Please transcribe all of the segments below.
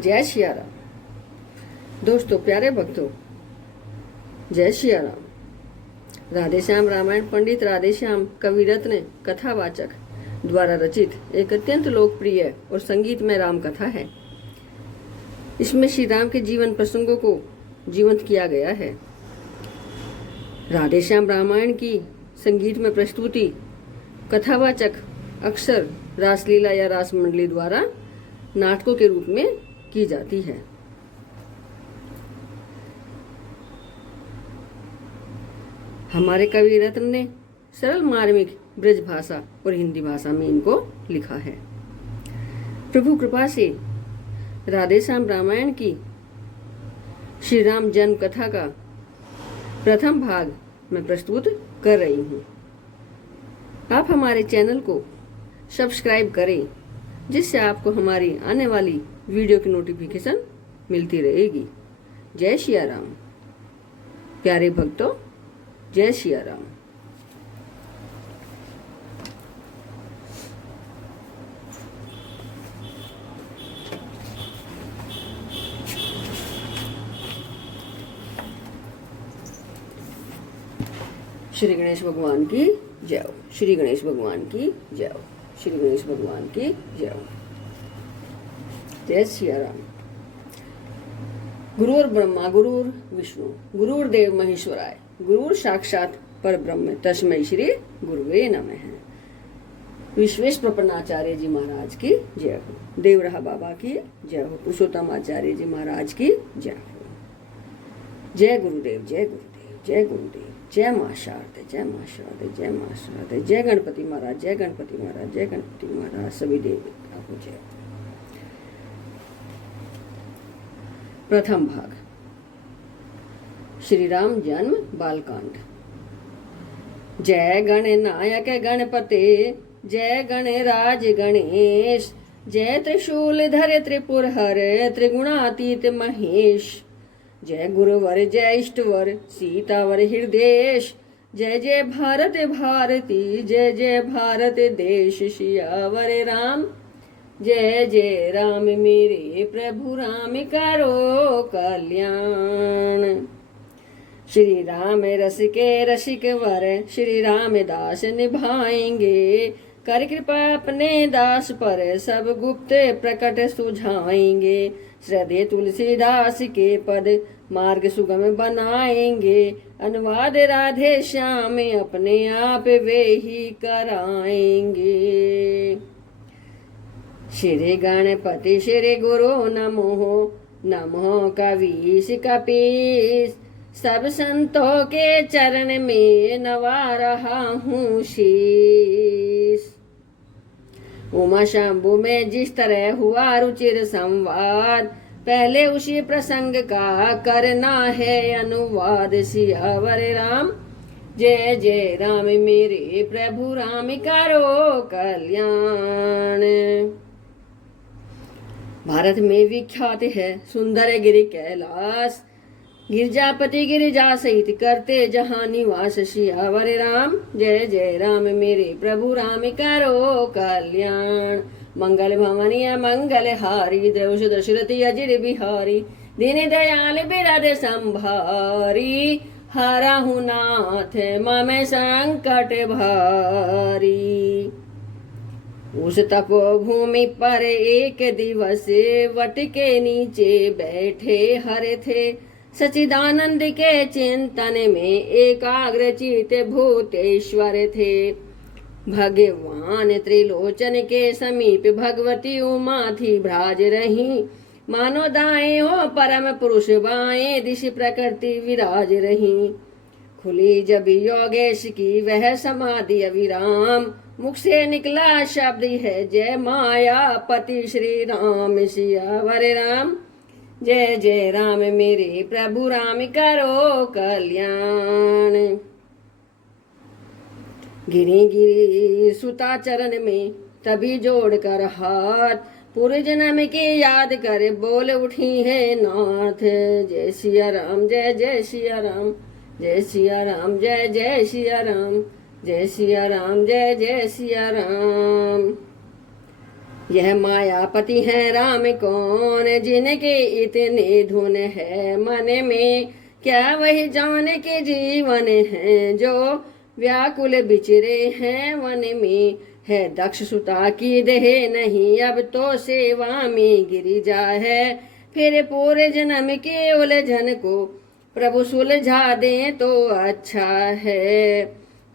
जय सिया राम। दोस्तों, प्यारे भक्तों, जय सिया राम। राधे श्याम रामायण पंडित राधे श्याम कवि रत्न कथावाचक द्वारा रचित एक अत्यंत लोकप्रिय और संगीतमय राम कथा है। इसमें श्री राम के जीवन प्रसंगों को जीवंत किया गया है। राधे श्याम रामायण की संगीत में प्रस्तुति कथावाचक अक्सर रासलीला या रास मंडली द्वारा नाटकों के रूप में की जाती है। हमारे कवि रत्न ने सरल मार्मिक ब्रज भाषा और हिंदी भाषा में इनको लिखा है। प्रभु कृपा से राधे श्याम रामायण की श्री राम जन्म कथा का प्रथम भाग मैं प्रस्तुत कर रही हूँ। आप हमारे चैनल को सब्सक्राइब करें, जिससे आपको हमारी आने वाली वीडियो की नोटिफिकेशन मिलती रहेगी। जय सिया राम। प्यारे भक्तों, जय सिया राम। श्री गणेश भगवान की जय हो। श्री गणेश भगवान की जय हो। श्री गणेश भगवान की जय हो। जय सिया राम। गुरुर् ब्रह्मा गुरुर् विष्णु गुरुर्देव महेश्वराय गुरुर् साक्षात पर ब्रह्म तस्मै श्री गुरुवे नमः। विश्वेश प्रपन्नाचार्य जी महाराज की जय हो। देवराहा बाबा की जय हो। पुरुषोत्तम आचार्य जी महाराज की जय हो। जय गुरुदेव, जय गुरुदेव, जय गुरुदेव। जय मां शारदे, जय मां शारदे, जय मां शारदे। जय गणपति महाराज, जय गणपति महाराज, जय गणपति महाराज। सभी देवता को जय। प्रथम भाग श्री राम जन्म बालकांड। जय गणनायक गणपते, जय गणराज गणेश, जय त्रिशूल धर त्रिपुर हर त्रिगुणातीत महेश। जय गुरुवर, जय इष्टवर, सीतावर हृदेश। जय जय भारत भारती, जय जय भारत देश। सियावर राम, जय जय राम मेरे प्रभु राम करो कल्याण। श्री राम रस के रसिक वर, श्री राम दास निभाएंगे। कर कृपा अपने दास पर, सब गुप्त प्रकट सुझाएंगे। श्रद्धे तुलसीदास के पद, मार्ग सुगम बनाएंगे। अनुवाद राधे श्याम अपने आप वे ही कराएंगे। श्री गणपति श्री गुरु नमो, नमो कवीश कपीस। सब संतों के चरण में नवा रहा हूँ शीश। उमा शंभु में जिस तरह हुआ रुचिर संवाद, पहले उसी प्रसंग का करना है अनुवाद। सियावर राम, जय जय राम मेरे प्रभु राम करो कल्याण। भारत में विख्यात है सुंदर गिरि कैलाश, गिरजापति गिरिजा सहित करते जहाँ निवास। सियावर राम, जय जय राम मेरे प्रभु राम करो कल्याण। मंगल भवनीय मंगल हारी, द्रौष दशरथी अजिर बिहारी। दीन दयाल बिरद संभारी, हरहु नाथ मम संकट भारी। उस तपोभूमि पर एक दिवस वट के नीचे बैठे हर थे। सचिदानंद के चिंतन में एकाग्र चित भूतेश्वर थे। भगवान त्रिलोचन के समीप भगवती उमा थी भ्राज रही। मानो दाएं हो परम पुरुष, बाएं दिश प्रकृति विराज रही। खुली जब योगेश की वह समाधि अविराम, मुख से निकला शब्द है जय माया पति श्री राम। सियावर राम, जय जय राम मेरे प्रभु राम करो कल्याण। गिरी गिरी सुता चरण में तभी जोड़ कर हाथ, पूर्व जन्म के याद कर बोल उठी है नाथ। जय सिया राम, जय जय सिया राम, जय सिया राम, जय जय सिया राम, जय सिया राम, जय जय सिया राम। यह मायापति है राम कौन, जिनके इतने धुन है मन में, क्या वही जान के जीवन है, जो व्याकुल बिचरे हैं वन में। है दक्ष सुता की देह नहीं, अब तो सेवा में गिरिजा है, फिर पूरे जन्म के उलझन को प्रभु सुलझा दे तो अच्छा है।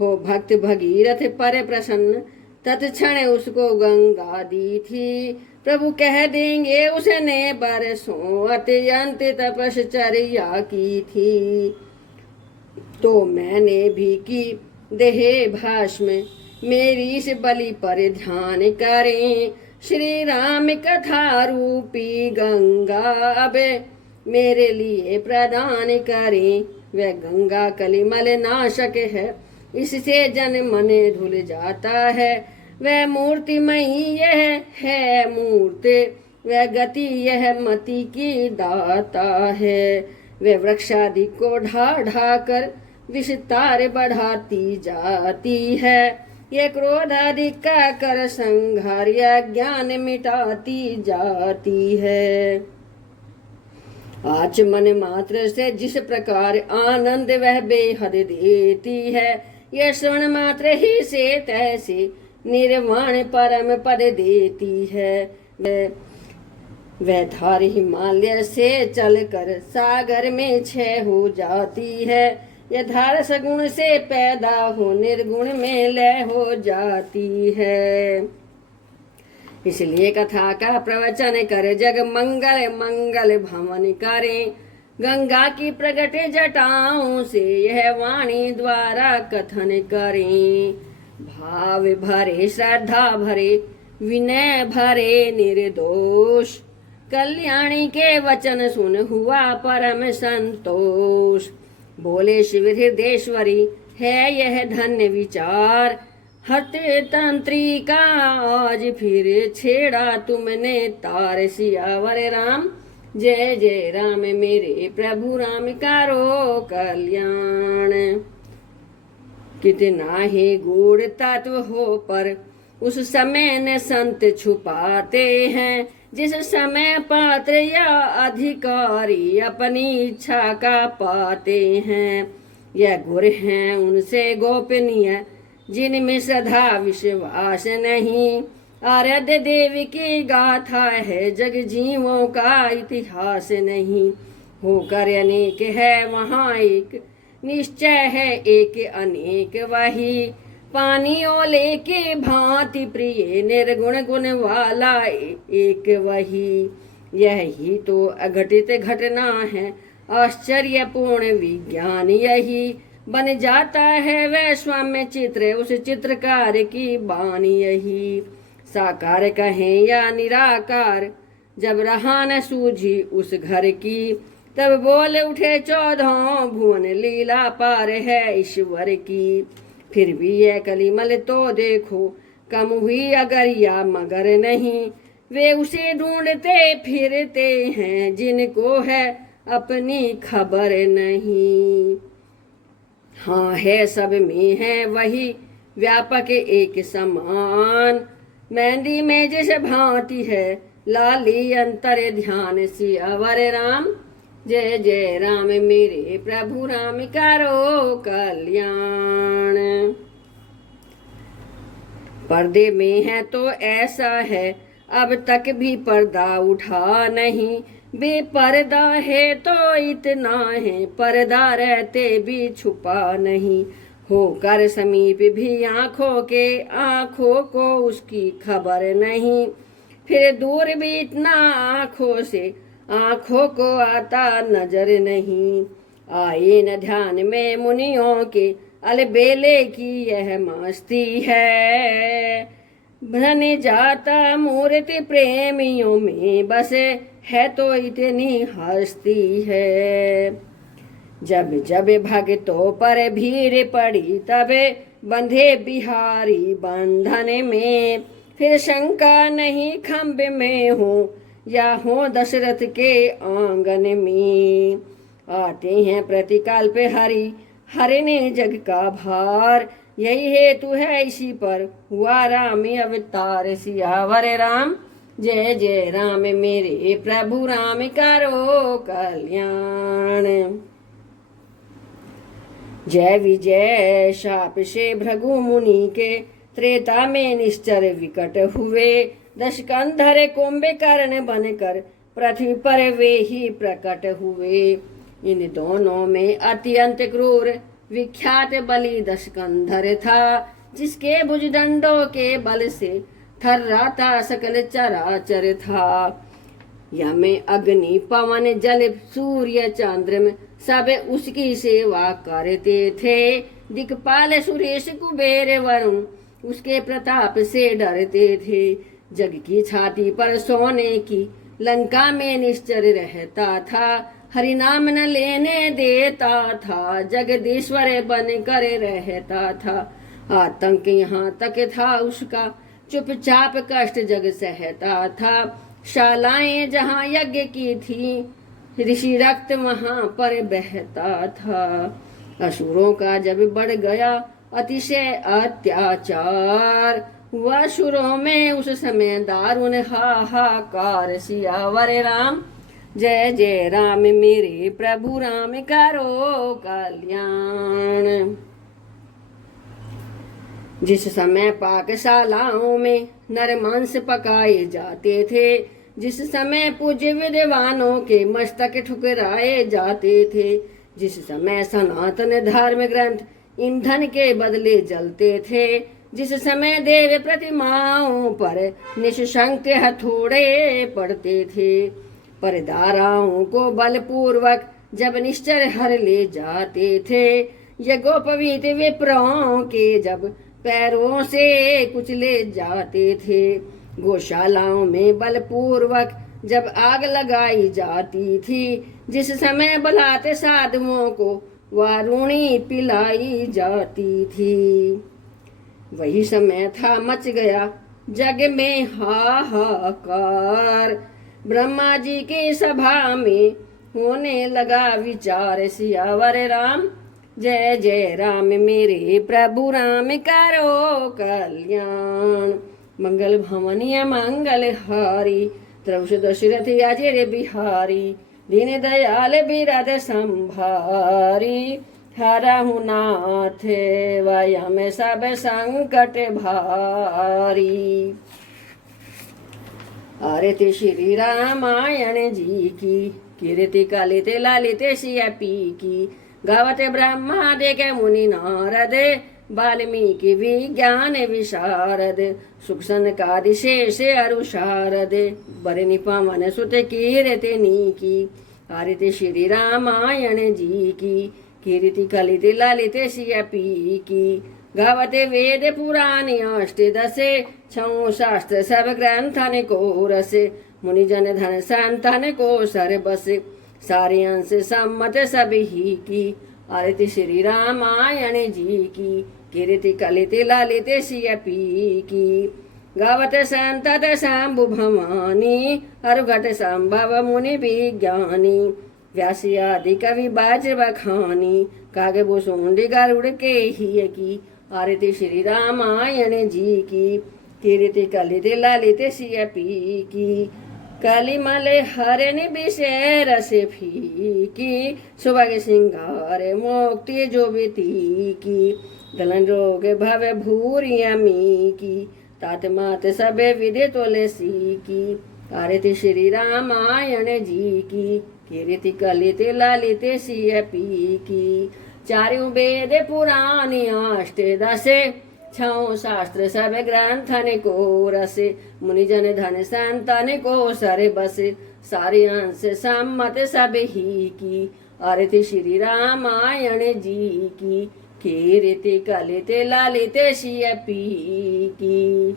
हो भक्त भगीरथ पर प्रसन्न, तत्क्षण उसको गंगा दी थी, प्रभु कह देंगे उसने बरसों अत्यंत तपश्चर्या की थी। तो मैंने भी की देहे भस्म, मेरी इस बलि पर ध्यान करें, श्री राम कथा रूपी गंगा अब मेरे लिए प्रदान करें। वह गंगा कलिमल नाशक है, इससे जन मन धुल जाता है। वह मूर्तिमयी यह है मूर्ति, वह गति यह मति की दाता है। वह वृक्षादि को ढा ढा कर विस्तार बढ़ाती जाती है, यह क्रोध आदि का कर संहार यह ज्ञान मिटाती जाती है। आचमन मात्र से जिस प्रकार आनंद वह बेहद देती है, यह श्रवण मात्र ही से तैसे निर्वाण परम पद देती है। वह धार हिमालय से चलकर सागर में क्षय हो जाती है, यह धार सगुण से पैदा हो निर्गुण में लय हो जाती है। इसलिए कथा का प्रवचन कर जग मंगल मंगल भवन करें, गंगा की प्रगट जटाओं से यह वाणी द्वारा कथन करें। भाव भरे श्रद्धा भरे विनय भरे निर्दोष, कल्याणी के वचन सुन हुआ परम संतोष। बोले शिव हृदयेश्वरी है यह धन्य विचार, हत तंत्री का आज फिर छेड़ा तुमने तार। सियावर राम जय जय राम मेरे प्रभु राम करो कल्याण। कितना ही गूढ़ तत्व हो पर उस समय न संत छुपाते हैं, जिस समय पात्र या अधिकारी अपनी इच्छा का पाते हैं। यह गुर हैं उनसे गोपनीय जिनमें श्रद्धा विश्वास नहीं, आराध्य देवी की गाथा है जग जीवों का इतिहास नहीं। होकर अनेक है वहाँ एक, निश्चय है एक अनेक वही। पानी ओले के भांति प्रिय निर्गुण गुण वाला एक वही। यही तो अघटित घटना है आश्चर्यपूर्ण विज्ञान, यही बन जाता है वैश्वाम्य चित्र उस चित्रकार की बानी। यही साकार कहें या निराकार, जब रहा न सूझी उस घर की, तब बोल उठे 14 भुवन लीला पार है ईश्वर की। फिर भी यह कलिमल तो देखो कम हुई अगर या मगर नहीं, वे उसे ढूंढते फिरते हैं जिनको है अपनी खबर नहीं। हाँ है सब में है वही व्यापक एक समान, मेहंदी में जिस भांति है लाली अंतर ध्यान। सियावर राम जय जय राम मेरे प्रभु राम करो कल्याण। पर्दे में है तो ऐसा है अब तक भी पर्दा उठा नहीं, बेपर्दा है तो इतना है पर्दा रहते भी छुपा नहीं। होकर समीप भी आंखों के आंखों को उसकी खबर नहीं, फिर दूर भी इतना आंखों से आंखों को आता नजर नहीं। आए न ध्यान में मुनियों के अलबेले की यह मस्ती है, भन जाता मूर्ति प्रेमियों में बसे है तो इतनी हस्ती है। जब जब भक्तों पर भीड़ पड़ी तबे बंधे बिहारी बंधन में, फिर शंका नहीं खम्भ में हो या हो दशरथ के आंगन में। आते हैं प्रतिकाल पे हरि हरि ने जग का भार, यही हेतु है इसी पर हुआ राम अवतार। सियावर राम जय जय राम मेरे प्रभु राम करो कल्याण। जय विजय शाप से भृगु मुनि के त्रेता में निश्चर विकट हुए। दश कंधर कुंभकर्ण बनकर पृथ्वी पर वे ही प्रकट हुए। इन दोनों में अत्यंत क्रूर विख्यात बलि दशकंधर था, जिसके भुजदंडों के बल से थर्राता सकल चराचर था। यम अग्नि पवन जल सूर्य चंद्र सब उसकी सेवा करते थे। दिक्पाल सुरेश कुबेर वरुण उसके प्रताप से डरते थे। जग की छाती पर सोने की लंका में निश्चर रहता था। हरि नाम न लेने देता था, जगदीश्वर बन कर रहता था। आतंक यहाँ तक था उसका, चुपचाप कष्ट जग सहता था। शालाएं जहाँ यज्ञ की थी, ऋषि रक्त वहां पर बहता था। असुरों का जब बढ़ गया अतिशय अत्याचार, हुआ असुरों में उस समय दारुण हाहाकार। सियावर राम जय जय राम मेरे प्रभु राम करो कल्याण। जिस समय पाकशालाओं में नर मांस पकाए जाते थे, जिस समय पूज्य विद्वानों के मस्तक ठुकराए जाते थे, जिस समय सनातन धर्म ग्रंथ ईंधन के बदले जलते थे, जिस समय देव प्रतिमाओं पर निशंक हथौड़े पड़ते थे, पर दाराओं को बलपूर्वक जब निश्चर हर ले जाते थे, यज्ञोपवीत विप्रों के जब पैरों से कुचले जाते थे, गौशालाओं में बलपूर्वक जब आग लगाई जाती थी, जिस समय बलाते साधुओं को वारुणी पिलाई जाती थी, वही समय था मच गया जग में हाहाकार। ब्रह्मा जी की सभा में होने लगा विचार। सियावर राम जय जय राम मेरे प्रभु राम करो कल्याण। मंगल भवनीय मंगल हारी, त्रौष दशरथ अजय बिहारी, दीन दयाल बिरद संभारी, हरहु नाथ वयम सब संकट भारी। आरती श्री रामायण जी की, कीर्ति कलित ललित सियपी की, गावत ब्रह्मा देख मुनि नारद, वाल्मीकि विज्ञान विशारद, सुख सनकादि शेष अरुशारद, बरनि पवन सुत कीर्ति नीकी। आरती श्री रामायण जी की, कीर्ति कलित ललित सियपी की, गावते वेद पुराण अष्टदशे, छौ शास्त्र सब ग्रंथन को रसे, मुनि जन धन संतन को सर बसे, सारे अंश सम्मत सभी की। आरती श्री रामायण जी की, कीर्ति कलित ललित सियपी की, गावत संतत शंभु भवानी, अरुघट संभव मुनि विज्ञानी, व्यासी आदि कवि बाज बखानी, कागे भुसुंडी गरुड़ के ही की। आरती श्री रामायण जी की, कीर्ति कलित ललित सियपी की, कलिमल हरण विषय रस फीकी, सुभग सिंगार मुक्ति जो बीती की, दलन रोग भव भूरि अमी की, तात मात सब विधि तुलसी की। आरती श्री रामायण जी की, कीर्ति कलित ललित सियपी की, चारों वेद पुराण अष्टदशे, छौ शास्त्र सब ग्रंथन को रसे, मुनि जन धन संतन को सर बसे, सारे अंश सम्मत सब ही की। आरती श्री रामायण जी की, कीर्ति कलित ललित सियपी की।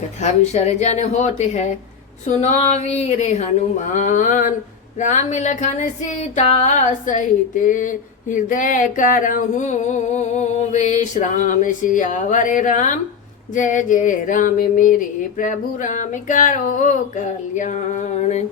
कथा विसर्जन होते हैं, सुनो वीर हनुमान, राम लखन सीता सहित हृदय करहूँ विश्राम। सियावर राम जय जय राम मेरे प्रभु राम करो कल्याण।